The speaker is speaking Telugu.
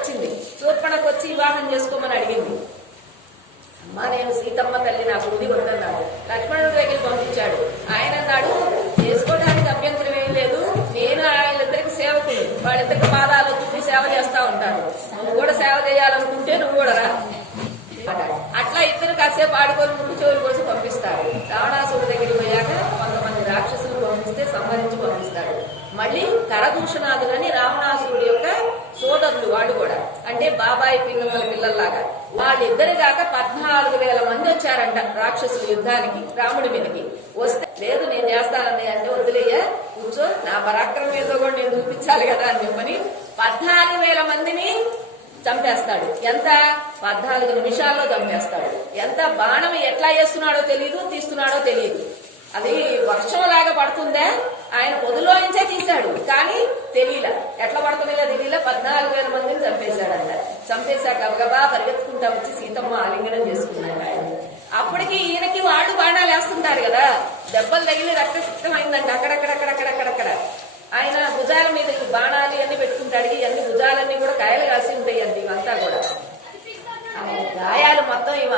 వచ్చింది. శూర్పణకు వచ్చి వివాహం చేసుకోమని అడిగింది. అమ్మా నేను సీతమ్మ తల్లి నాకు ఉంది వద్దన్నాడు. లక్ష్మణుడి దగ్గరికి పంపించాడు. ఆయన అన్నాడు చేసుకోవడానికి అభ్యంతరం ఏం లేదు, నేను వాళ్ళిద్దరికి సేవకుడు, వాళ్ళిద్దరికి పాదాలు చూసి సేవ చేస్తా ఉంటాను, నువ్వు కూడా సేవ చేయాలనుకుంటే నువ్వు కూడా రా. అట్లా ఇద్దరు కాసేపు ఆడుకొని ముందు చెవులు కోసం పంపిస్తాడు. రావణాసుడి దగ్గరికి పోయాక కొంతమంది రాక్షసులు పంపిస్తే సంహరించి పంపిస్తాడు. మళ్ళీ కరదూషణాదులని రావణాసురుడి యొక్క సోదరులు వాళ్ళు కూడా, అంటే బాబాయి పిల్లల పిల్లల్లాగా వాళ్ళిద్దరు కాక 14,000 మంది వచ్చారంట రాక్షసులు యుద్ధానికి రాముడి మీదకి. వస్తే లేదు నేను చేస్తానండి అంటే వదిలేయ్యా కూర్చో, నా పరాక్రమం ఏదో కూడా నేను చూపించాలి కదా అని చెప్పని 14,000 మందిని చంపేస్తాడు. ఎంత 14 నిమిషాల్లో చంపేస్తాడు. ఎంత బాణం ఎట్లా వేస్తున్నాడో తెలియదు, తీస్తున్నాడో తెలియదు. అది వర్షం లాగా పడుతుందా, ఆయన పొదులో నుంచే తీశాడు కానీ తెలియలా, ఎట్లా పడుతుందో తెలియలా. 14,000 మందిని చంపేశాడంట. చంపేశాక గబగబా పరిగెత్తుకుంటా వచ్చి సీతమ్మ ఆలింగనం చేసుకున్నాడు ఆయన. అప్పటికి ఈయనకి వాళ్ళు బాణాలు వేస్తుంటారు కదా, దెబ్బలు తగిలి రక్తసిక్తం అయిందంట అక్కడక్కడక్కడక్కడక్కడక్కడ. ఆయన భుజాల మీద బాణాలు అన్ని పెట్టుకుంటాడు. ఇవన్నీ భుజాలన్నీ కూడా కాయలు కాసి ఉంటాయి అండి. ఇవంతా కూడా గాయాలు మొత్తం ఇవి